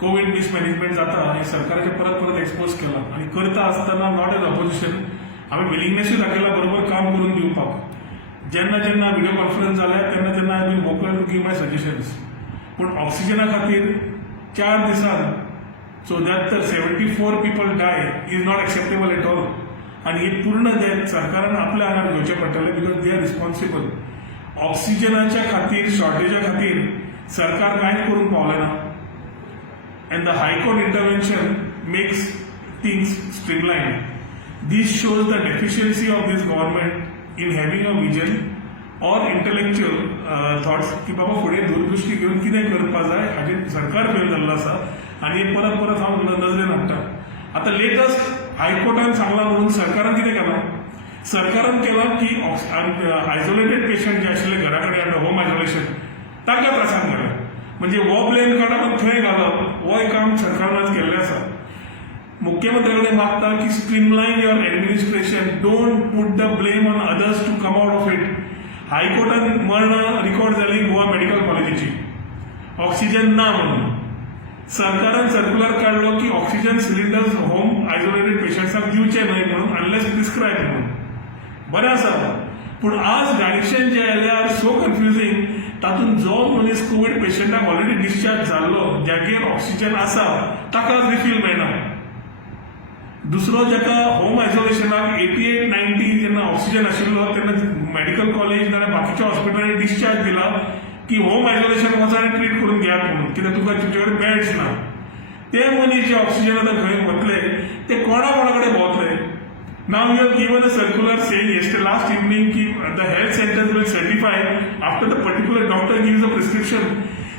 Covid mismanagement जाता हे सरकारचे परत परत एक्सपोज केला आणि करता असताना नॉट एज ऑपोजिशन आम्ही विलिंगनेसूय दाखयला बरोबर काम करून दिवपाक जेन्ना जेन्ना व्हिडिओ कॉन्फरन्स जाल्या तेन्ना तेन्ना I been vocal to give my suggestions पूण ऑक्सिजना खातीर 4 दिसान so that 74 people die is not acceptable at all आणि हे पूर्ण डेथ सरकारान आपल्या आंगार घेवचे पडटले बिकॉज दे आर रिस्पॉन्सिबल ऑक्सिजनाच्या खातीर शॉर्टेजा खातीर सरकार कांयच करून पावलें ना and the High Court intervention makes things streamlined. This shows the deficiency of this government in having a vision or intellectual thoughts की बाबा फुडें दूरदृष्टी घेऊन कितें करपा जाय हाजेर सरकार फेल जाल्लो आसा आनी हे परत परत हांव नजरेन हाडटा. आतां लेटस्ट हायकोर्टान सांगलां म्हणून सरकारान कितें केलां सरकारान केलां की आयसोलेटेड पेशंट जे आशिल्ले घरा कडेन होम आयसोलेशन तांकां त्रासान गेल्या म्हणजे हो ब्लेम काडप थंय घालप हो काम सरकारानच केल्लें आसा. मुख्यमंत्री कडेन मागता की streamline your administration don't put the blame on others to come out of it. हायकोर्टान मरणां रिकॉर्ड जाली गोवा मेडिकल कॉलेजीची ऑक्सिजन ना म्हणून सरकारान सर्क्युलर काडलो की ऑक्सिजन सिलिंडर्स होम आयसोलेटेड पेशंट्सांक दिवचे न्हय म्हणून अनलेस प्रिस्क्रायब म्हणून बरें आसा. पूण आज डायरेक्शन जे आयल्यार सो कन्फ्युजींग तातूंत जो मनीस कोविड पेशंटाक ऑलरेडी डिस्चार्ज जाल्लो जागेर ऑक्सिजन आसा ताकाच रिफील मेळना. दुसरो जाका होम आयसोलेशनाक 88-90 जेन्ना ऑक्सिजन आशिल्लो तेन्ना मेडिकल कॉलेज नाजाल्यार बाकीच्या हॉस्पिटलांनी डिस्चार्ज दिला की होम आयसोलेशन वचा आनी ट्रीट करून घेयात म्हणून कित्याक तुका तुमचे कडेन बेड्स ना. ते मनीस जे ऑक्सिजन आतां खंय वतले ते कोणा कडेन भोंवतले. Now you have given a circular saying yesterday last evening that the health centers will certify after the particular doctor gives a prescription.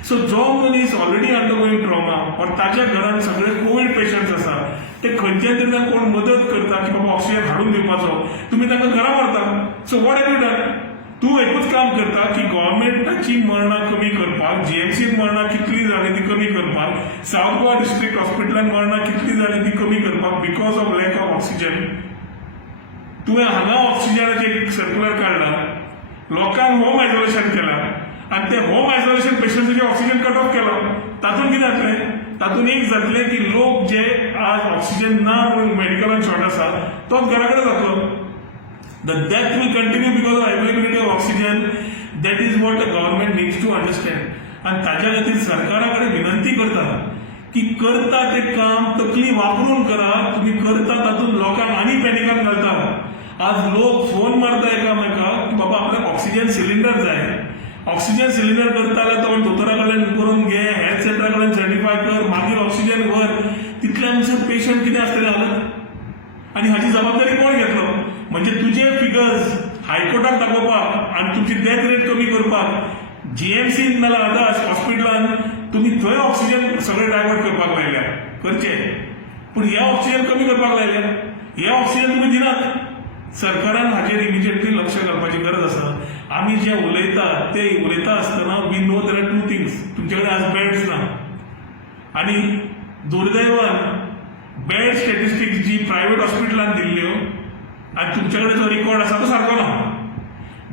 So जो मनीस already undergoing trauma और ताच्या घरान सगळे कोविड पेशंट्स आसा ते खंयच्या तरी कोण मदत करता की बाबा ऑक्सिजन हाडून दिवपाचो तुमी तांकां घरा व्हरता. So what have you done तूं एकूच काम करता की गव्हर्मेंटाची मरणां कमी करपाक जीएमसीन मरणां कितली जाली ती कमी करपाक साउथ गोवा डिस्ट्रिक्ट हॉस्पिटलान मरणां कितली जाली ती कमी करपाक because of lack of oxygen. तुवें हांगा ऑक्सिजनाचे एक सर्क्युलर काडला लोकांक होम आयसोलेशन केला आनी ते होम आयसोलेशन पेशंटाचे ऑक्सिजन कट ऑफ केलो. तातूंत कितें जातलें तातूंत एक जातलें की लोक जे आज ऑक्सिजन ना म्हणून मेडिकलान शॉर्ट आसा तोच घरा कडेन जातलो. The death will continue because of availability of oxygen. That is what the government needs to understand आनी ताच्या खातीर सरकारा कडेन विनंती करता की करता ते काम तकली वापरून करा. तुम्ही करता तातूंत लोकांक आनी पॅनिकान घालता. आज लोक फोन मारता एकामेकाक की बाबा आपल्याक ऑक्सिजन सिलिंडर जाय ऑक्सिजन सिलिंडर करता जाल्यार तो दोतोरा कडेन करून घे हेल्थ सेंटरा कडेन सर्टिफाय कर मागीर ऑक्सिजन व्हर. तितल्यानसर पेशंट कितें आसतले हालत आनी हाची जबाबदारी कोण घेतलो. म्हणजे तुजे फिगर्स हायकोर्टाक दाखोवपाक आनी तुमची डेथ रेट कमी करपाक जीएमसीन नाल्यार अदर हॉस्पिटलान तुम्ही थंय ऑक्सिजन सगळे डायवर्ट करपाक लायल्या करचे. पूण हे ऑक्सिजन कमी करपाक लायल्या हे ऑक्सिजन तुम्ही दिनात. सरकारान हाजेर इमिजिएटली लक्ष घालपाची गरज आसा. आमी जे उलयता ते उलयता आसतना we know there are 2 things तुमचे कडेन आज बेड्स ना आनी दुर्दैवान बेड स्टॅटिस्टिक्स जी प्रायव्हेट हॉस्पिटलान दिल्ल्यो आनी तुमचे कडेन जो रिकॉर्ड आसा तो सारको ना.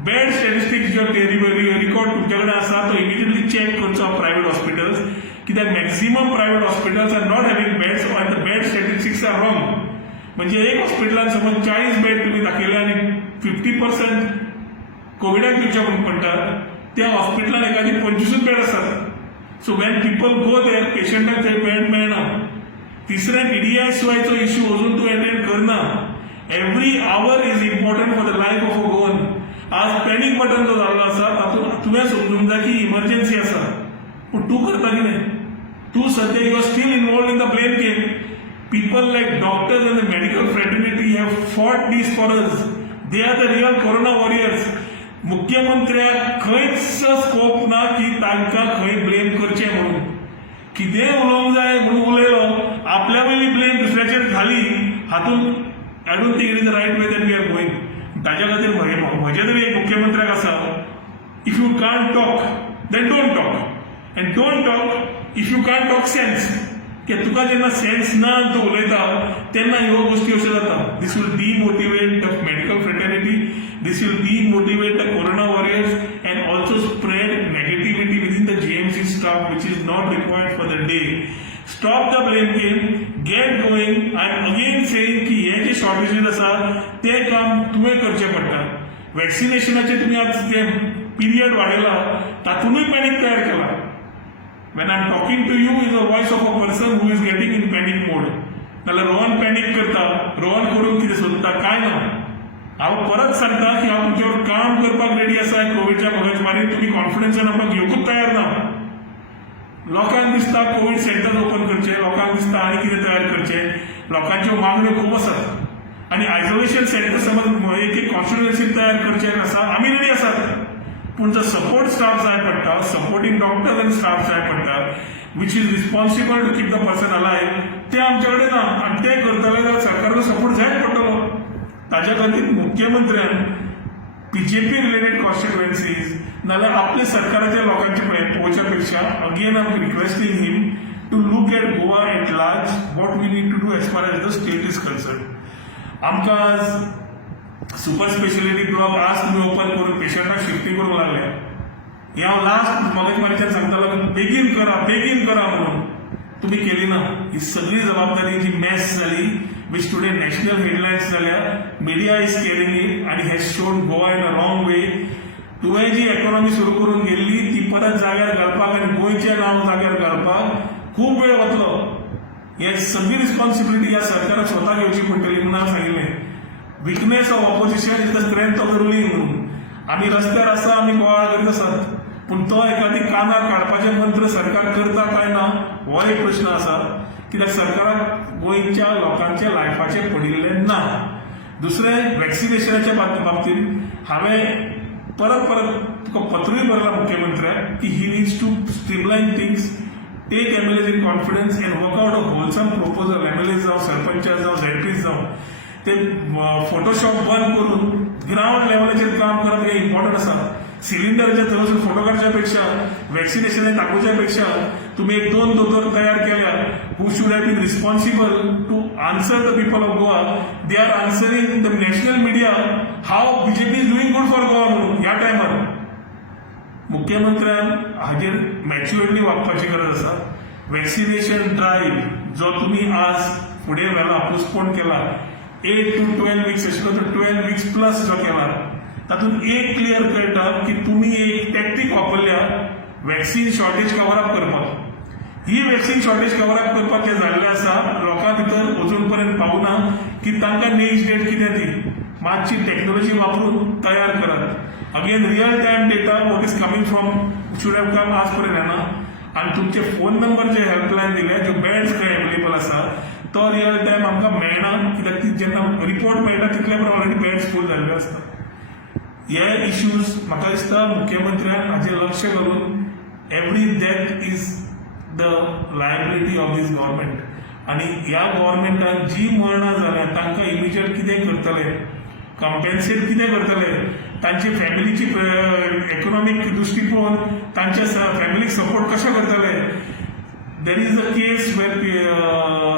बेड स्टॅटिस्टिक्स जो रिकॉर्ड तुमचे कडेन आसा तो इमिजिएटली चॅक करचो प्रायव्हेट हॉस्पिटल्स कित्याक maximum private hospitals are not having beds आनी the bed statistics are wrong. म्हणजे एक हॉस्पिटलान समज 40 बेड तुम्ही दाखयले आनी 50% कोविडाक दिवचे म्हणून म्हणटात त्या हॉस्पिटलान एखादी 25 बेड आसात. सो वेन पीपल गो देर पेशंटाक ते बेड मेळना. तिसरे EDI-शिवायचो इश्यू अजून तूं अटेंड करना. Every hour is important for the life of a woman. आज पॅनिक बटन जो जाल्लो आसा तातूंत तुवें समजूंक जाय की इमर्जन्सी आसा पूण तूं करता कितें. तूं सध्या you are still involve in the blame game. People like doctors and the medical fraternity have fought this for us. They are the real corona warriors. मुख्यमंत्र्याक खंयच स्कोप ना की तांकां खंय ब्लेम करचें म्हणून. कितेंय उलोवंक जाय म्हणून उलयलो आपल्या वयली ब्लेम दुसऱ्याचेर घाली हातूंत I don't think it is the right way that we are going. ताच्या खातीर म्हजे तरी एक मुख्यमंत्र्याक आसा if you can't talk then don't talk and don't talk if you can't talk sense. की तुका जेन्ना सेन्स ना तूं उलयता तेन्ना ह्यो गोष्टी अश्यो जाता. This will demotivate the medical fraternity. This will demotivate the corona warriors and also spread negativity within the GMC staff, which is not required for the day. Stop the blame game, get going. I am again saying की हे जे shortages आसा ते काम तुवें करचें पडटा. वॅक्सिनेशनाचे तुम्ही आज जे पिरियड वाडयला तातूंतूय पॅनिक तयार केला. When I'm talking to you is a voice of a person who is getting in panic mode. नाल्यार रोहन पॅनिक करता, रोहन करून कितें सोदता काय ना. हांव परत सांगता की हांव तुमचे वांगडा काम करपाक रेडी आसा. कोविडच्या महामारीत तुम्ही कॉन्फिडन्सान आमकां घेवंकूच तयार ना. लोकांक दिसता कोविड सेंटर ओपन करचे, लोकांक दिसता आनी कितें तयार करचे. लोकांच्यो मागण्यो खूब आसात आनी आयसोलेशन सेंटर समज एक कॉन्स्टिट्युएन्सी तयार करचे आसा, आमी रेडी आसात. पूण जो सपोर्ट स्टाफ जाय पडटा, सपोर्टिंग डॉक्टर्स आनी स्टाफ जाय पडटा, which is responsible to keep the person alive, ते आमचे कडेन ना. आनी ते करतले जाल्यार सरकारचो सपोर्ट जायच पडटलो. ताच्या खातीर मुख्यमंत्र्यान बीजेपी रिलेटेड कॉन्स्टिट्युएन्सीज नाल्यार आपले सरकाराच्या लोकांचे पळोवच्या पेक्षा again I am requesting him to look at Goa at large, what we need to do as far as the state is concern. आमकां आज सुपर स्पेशलिटी ब्लॉक आज तुम्ही ओपन करून पेशंटाक शिफ्टिंग करूंक लागल्या. हे हांव लास्ट मगजमारीच्यान सांगतालो बेगीन करा म्हणून. तुम्ही केली ना. ही सगळी जबाबदारी जी मॅस जाली, विच टुडे नॅशनल हेडलायन्स जाल्या, मिडिया इज केअरिंग इट आणि has shown Goa in a wrong way. तुवें जी इकॉनॉमी सुरू करून गेल्ली ती परत जाग्यार घालपाक आनी गोंयचें नांव जाग्यार घालपाक खूब वेळ वतलो. हे सगळी रिस्पॉन्सिबिलिटी ह्या सरकाराक स्वता घेवची पडटली म्हणून हांवें सांगिल्लें. Weakness of opposition is the strength of the ruling म्हणून. आमी रस्त्यार आसा, आमी गोवाळ करीत आसात, पूण तो एखादी कानार काडपाचे मंत्र सरकार करता काय ना हो एक प्रश्न आसा. कित्याक सरकाराक गोंयच्या लोकांच्या लायफाचे पडिल्ले ना. दुसरें वॅक्सिनेशनाच्या बाबतींत हांवें परत तुका पत्रूय बरयला मुख्यमंत्र्याक की he needs to streamline things, take MLAs in confidence and work out a wholesome proposal. MLA जावं, सरपंच जावं, झेडपीज जावं, ते फोटोशॉप बंद करून ग्राउंड लेवलाचेर काम करप हे इम्पॉर्टंट आसा. सिलिंडरच्या थंयसून फोटो काडच्या पेक्षा, वॅक्सिनेशन दाखोवच्या पेक्षा तुम्ही एक दोन दोतोर तयार केल्या who should have been responsible to answer the people of Goa. They are answering the national media how BJP is doing good for Goa म्हणून. ह्या टायमार मुख्यमंत्र्यान हाजेर मॅच्युअरली वागपाची गरज आसा. वॅक्सिनेशन ड्रायव्ह जो तुम्ही आज फुडें व्हेला, पोस्टपोन केला, 8 to 12 weeks आशिल्लो तो 12 weeks प्लस जो केला, तातूंत एक क्लियर कळटा की तुम्ही एक टॅक्टीक वापरल्या वॅक्सिन शॉर्टेज कवर अप करपाक. ही वॅक्सिन शॉर्टेज कवर अप करपाक हें जाल्लें आसा. लोकां भितर अजून पर्यंत पावना की तांकां नेक्स्ट डेट कितें दी. मातशी टेक्नॉलॉजी वापरून तयार करात. Again real time data what is coming from should have come आज पर्यंत येना. आनी तुमचे फोन नंबर जे हेल्पलायन दिले, ज्यो बेड्स खंय अवेलेबल आसा तो रियल टायम आमकां मेळना. कित्याक ती जेन्ना रिपोर्ट मेळटा तितले पर्यंत ऑलरेडी बेड्स फूल जाल्ले आसता. हे इश्यूज म्हाका दिसता मुख्यमंत्र्यान हाचेर लक्ष घालून every death is the liability of this government. आनी ह्या गव्हर्मेंटान जी मरणां जाल्यात तांकां इमिजिएट कितें करतले, कंपेन्सेट कितें करतले, तांची फॅमिलीची इकॉनॉमीक दृश्टी पळोवन तांच्या फॅमिलीक सपोर्ट कशें करतले. There is a case where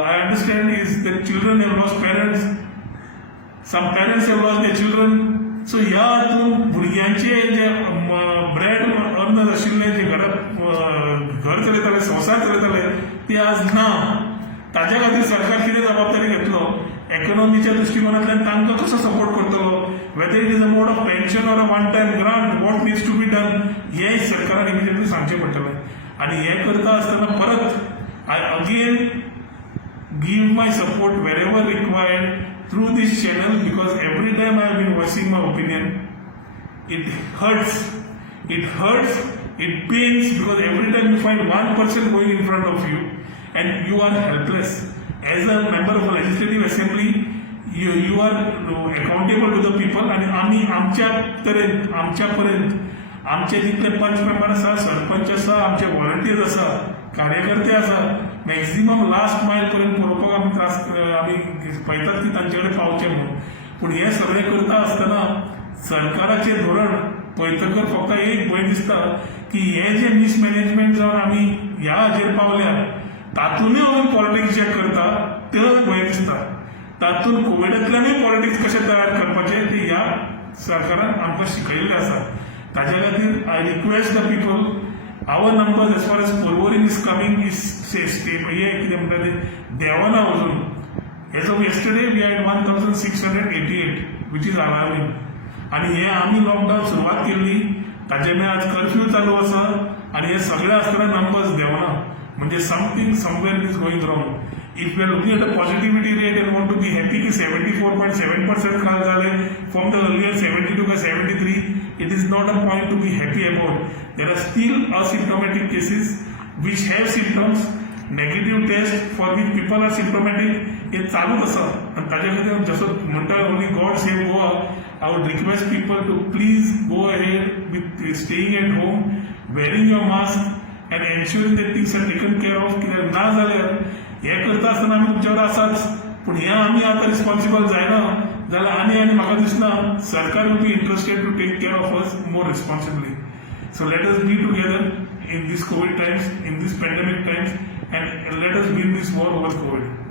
I understand is that children have lost parents, some parents have lost their children. So ह्या हातून भुरग्यांचे जे ब्रेड अन्न आशिल्ले जे घरात घर चलयताले, संसार चलयताले ते आज ना. ताच्या खातीर सरकार कितें जबाबदारी घेतलो, इकॉनॉमीच्या दृश्टिकोनांतल्यान तांकां कसो सपोर्ट करतलो, whether it is a mode of pension or a one time grant, what needs to be done, हें सरकारान इमिजिएटली सांगचें पडटलें. आणि हे करता असताना परत I again give my support wherever required through this channel, because every time I have been voicing my opinion. It hurts, it pains because every time you find one person going in front of you and you are helpless. As a member of a legislative assembly, you are accountable to the people. आणि आम्ही आमच्यापर्यंत आमचे जितले पंच member आसा, सरपंच आसा, आमचे volunteers आसा, कार्यकर्ते आसा, मॅक्झिमम लास्ट मायल पर्यंत पळोवपाक आमी पळयतात की तांचे कडेन पावचे म्हणून. पूण हे सगळें करता आसतना सरकाराचें धोरण पळयतकर फक्त एक भंय दिसता की हे जे मिसमॅनेजमेंट जावन आमी ह्या हाजेर पावल्या तातूंतय अजून पॉलिटिक्स जे करता तें भंय दिसता. तातूंत कोविडांतल्यानूय पॉलिटिक्स कशें तयार करपाचें ते ह्या सरकारान आमकां शिकयल्लें आसा. ताच्या खातीर I request the people, our numbers as far as Polvorin is coming is step हे कितें म्हणटा ते देंवना अजून. As of yesterday we had 1688 which is alarming. आणि हे आम्ही लॉकडाऊन सुरवात केली ताचे मागीर आज कर्फ्यू चालू आसा आणि हे सगळे आसतना नंबर्स देंवना. म्हणजे something somewhere is going wrong. If we are looking at the positivity rate and want to be happy की 74.7% खाल झाले फ्रॉम द अर्लियर 72 का 73, it is not a point to be happy about. There are still asymptomatic cases which have symptoms, negative test for which people are symptomatic. हे चालूच आसा आणि ताच्या खातीर जसं म्हणटा only God save Goa. I would request people to please go ahead with staying at home, wearing your mask and ensuring that things are taken care of. कित्याक ना जाल्यार हे करता आसतना आमी तुमच्या आसाच, पूण हे आमी आतां रिस्पॉन्सिबल जायना जाल्यार आनी म्हाका दिसना सरकार will be interested to take care of us more responsibly. So let us be together in these COVID times, in these pandemic times, and let us win this war over COVID.